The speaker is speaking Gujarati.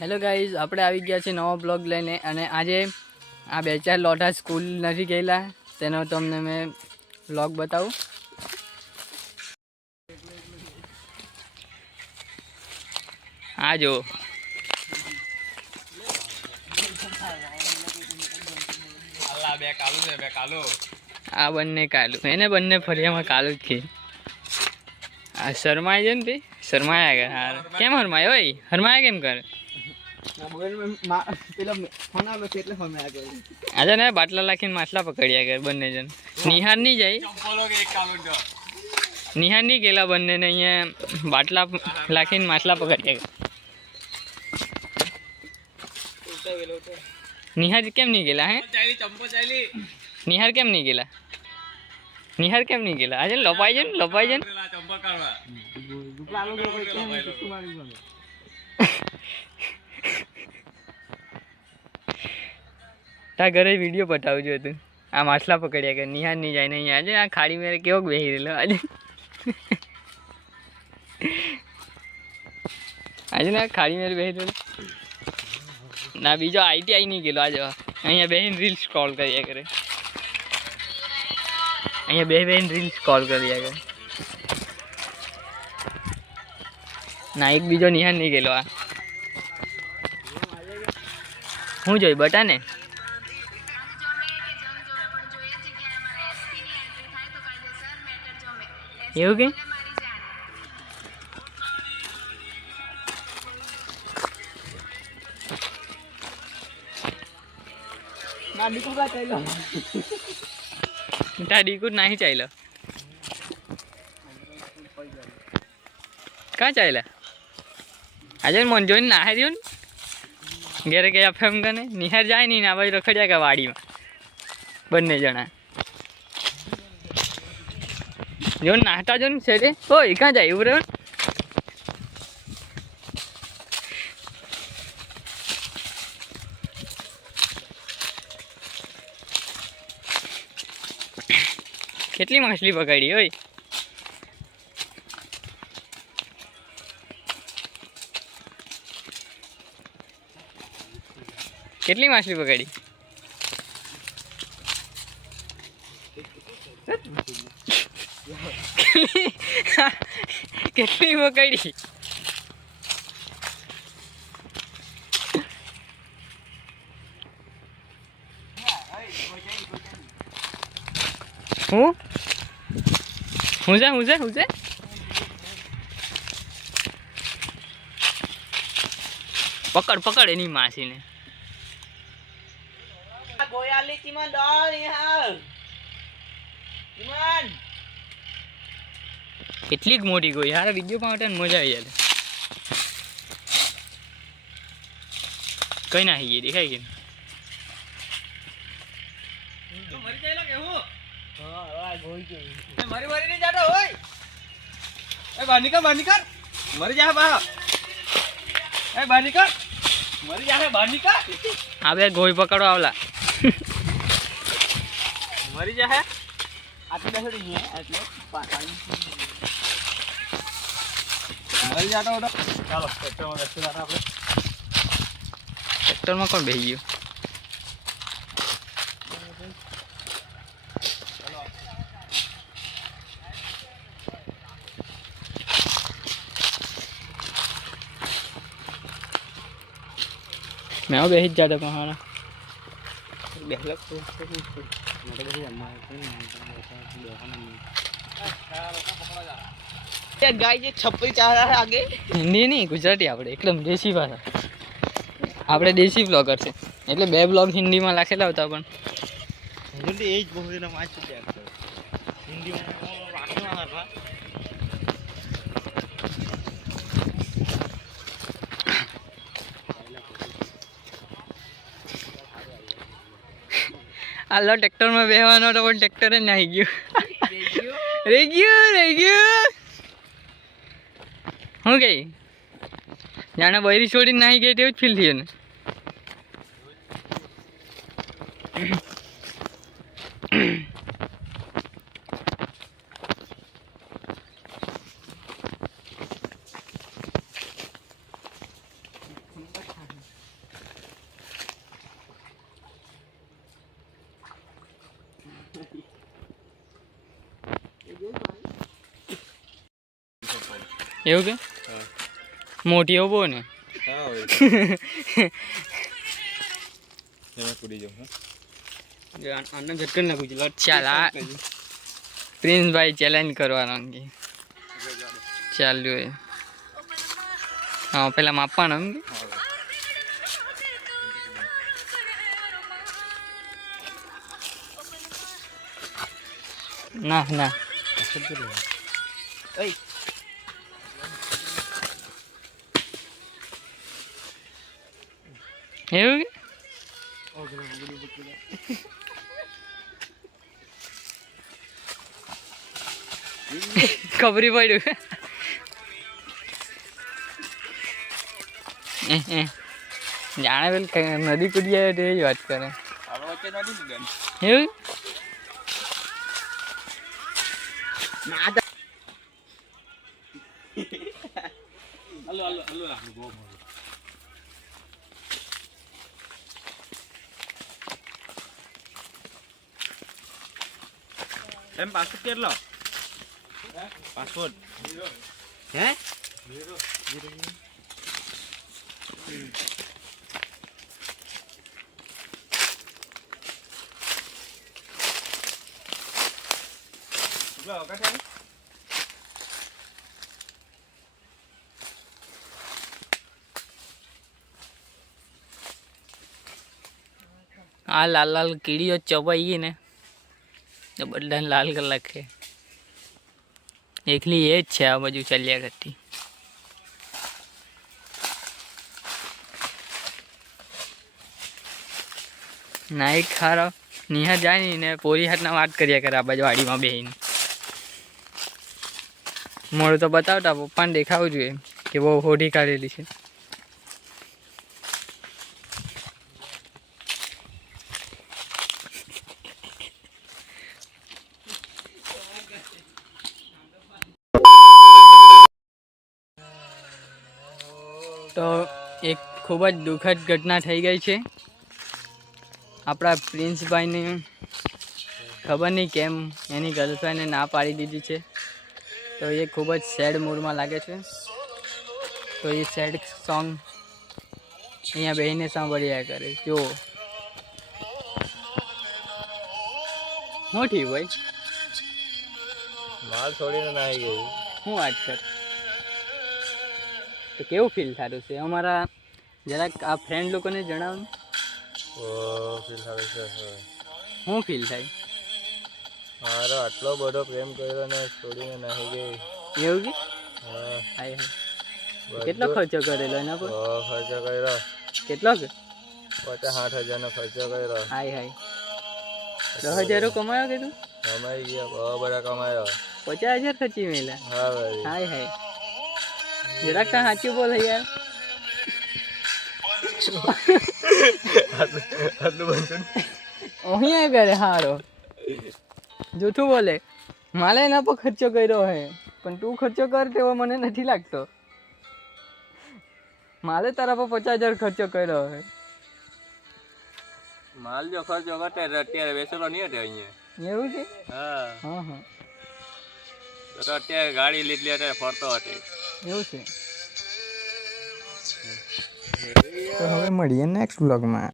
હેલો ગાઈઝ, આપણે આવી ગયા છે નવો બ્લોગ લઈને. અને આજે આ 2-4 લોઢા સ્કૂલ નથી ગયેલા, તેનો તમને મેં બ્લોગ બતાવું. આ જો આ બંને કાલું, એને બંને ફરિયામાં કાલું જ છે. આ શરમાય છે ને તે શરમાયા કરે. હાર કેમ હરમાય હોય? હરમાયા કેમ કરે? આજે ને બાટલા લાખીને માછલા પકડ્યા કરે બંને જણ. નિહાર નહીં જાય, નિહાર નહીં ગયેલા બંને ને અહીંયા બાટલા લાખીને માછલા પકડ્યા કરે. નિહાર કેમ નહીં ગયેલા? હે નિહાર કેમ નહીં ગયેલા? નિહાર કેમ નહીં ગયેલા? આજે લપાઈ છે ને, લપાઈ છે ને. તારા ઘરે વિડીયો બતાવજો હતું. આ માછલા પકડ્યા કે નિહાર નહીં જાય ને અહીંયા. આજે આ ખાડી મેરે કેવો બેસી રહેલો આજે. આજે ને ખાડી મેરે બેસી રહેલો ના. બીજો ITI નહીં ગયેલો આજે. અહીંયા બેસીને રીલ સ્ક્રોલ કર્યા કરે. અહીંયા બેસીને રીલ સ્ક્રોલ કર્યા કરે. ના એક બીજો નિહાર નહીં ગયેલો. આ હું જોઈ બટા ને એવું કે ડીકુટ નહીં ચાલ્યો. ક્યાં ચાલ્યા? આજે મન જોઈને નાહે રહ્યો ને ઘેરે ગયા ફેમ કને. નિહાર જાય નહીં ને આ બાજુ રખડ્યા કે વાડીમાં બંને જણા. જો નાહતા જો ને સેટે. ઓય ક્યાં જાય? એવું રહ્યો. કેટલી માછલી પકડી હોય? કેટલી માછલી પકડી? કેટલી પકડી? હું છે પકડ એની માસીને. કેટલીક મોટી ગઈ યાર. વિડીયો માટે મજા આવી જાય. કઈ નાખી ગઈ દેખાય કે આ બે ગોઈ પકડો આવલા મરી જાય. ચાલો ટ્રેક્ટરમાં કોણ બેસી ગયું? मैं बेच जाता पहाड़ा आगे हिंदी नहीं गुजराती આપણે એકદમ દેશી ભાષા. આપણે દેશી બ્લોગર છે એટલે 2 બ્લોગ હિન્દીમાં લખેલા હતા પણ હિન્દી એ જ બોલીને વાંચી ગયા હિન્દીમાં વાંચવાના હતા. હાલો ટ્રેક્ટરમાં બેસવાનો તો પણ ટ્રેક્ટર જ નાહી ગયું. રહી ગયું શું કઈ જાણે બૈરી છોડીને નાહી ગઈ તેવું જ ફીલ થયું ને. એવું કે મોટી બહુ ને ચાલ આ પ્રિન્સભાઈ ચેલેન્જ કરવાનો ચાલુ હા પેલા માપવાનો એમ ના ના એવું ખબરી પડ્યું જાણે પેલ નદી કૂદી આવે તો એ જ વાત કરે એવું એમ પાસપોર્ટ કેટલો પાસપોર્ટ હે આ લાલ લાલ કીડીઓ ચપાઈ ગઈ ને તો બધાને લાલ કલાક છે એકલી એ જ છે આ બાજુ ચાલ્યા કરતી નાઈક ખારો નિહાર જાય નહીં ને પોરી હાથના વાત કર્યા કરે આ બાજુ વાડીમાં બેહીને મોડું તો બતાવતા પપ્પાને દેખાવું જોઈએ કે બહુ હોડી કાઢેલી છે તો એક ખૂબ જ દુઃખદ ઘટના થઈ ગઈ છે આપણા પ્રિન્સભાઈને ખબર નહીં કેમ એની ગર્લફ્રેન્ડને ના પાડી દીધી છે તો એ ખૂબ જ સેડ મૂડમાં લાગે છે તો એ સેડ સોંગ અહીંયા બેહીને સાંભળ્યા કરે જો મોટી ભાઈ માલ છોડીને નાહી ગઈ શું વાત કર તો કેવું ફીલ થતું છે અમારા જરાક આ ફ્રેન્ડ લોકોને જણાવો ને ફીલ થાય છે શું ફીલ થાય મારો આટલો બધો પ્રેમ કર્યો ને છોડીને નાહી ગઈ એવું કે હા હાય હાય કેટલો ખર્ચો કરેલો એના પર ખર્ચો કર્યો કેટલો કે 50-60 હજારનો ખર્ચો કર્યો હાય હાય 10,000 કમાયો કે તું કમાઈ ગયા બહુ બધા કમાયો 50,000 ખર્ચી મેલા હા ભાઈ હાય હાય જરાક તો સાચું બોલ યાર આટલું બનતું અહીંયા કરે હારો જૂઠું બોલે માલે એના પર ખર્ચો કર્યો હે પણ તું ખર્ચો કર તેવો મને નથી લાગતો માલે તારા પર 50,000 ખર્ચો કર્યો હે માલ જો ખર્ચો કરતે અત્યારે વેચેલો નહીં હતો અહીંયા એવું છે હા હા હા તો અત્યારે ગાડી લીધી અત્યારે ફરતો હતી એવું છે તો હવે મળીએ નેક્સ્ટ વ્લોગમાં